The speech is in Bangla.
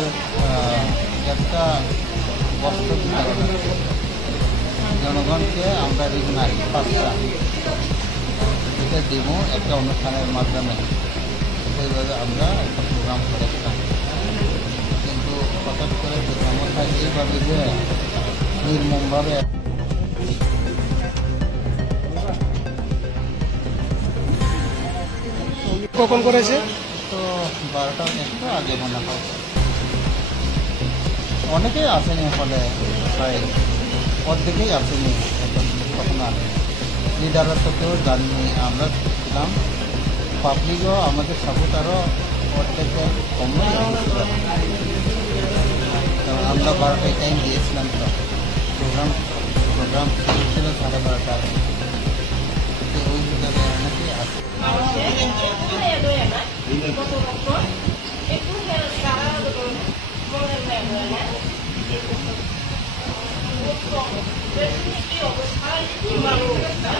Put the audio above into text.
আমাদের একটা বস্ত্র জনগণকে আমরা ঋণ নাই পাঁচটা এটা দেব একটা অনুষ্ঠানের মাধ্যমে সেইভাবে আমরা একটা প্রোগ্রাম করেছিলাম। কিন্তু হঠাৎ করে যে সমস্যা এইভাবে যে নির্মমভাবে কখন করেছে তো 12টার একটু আগে মনে হয়। অনেকেই আসেনি, ফলে প্রায় অর্ধেকেই আসেনি, কখনো আসেনি। লিডাররা তো কেউ জানিনি, আমরা ছিলাম পাবলিকও আমাদের সাপোর্ট আরও অর্ধেকে কমই আমরা 12টায় টাইম দিয়েছিলাম। তো প্রোগ্রাম ছিল 12:30টায়, তো ওই হিসাবে অনেকেই আসে। অবস্থা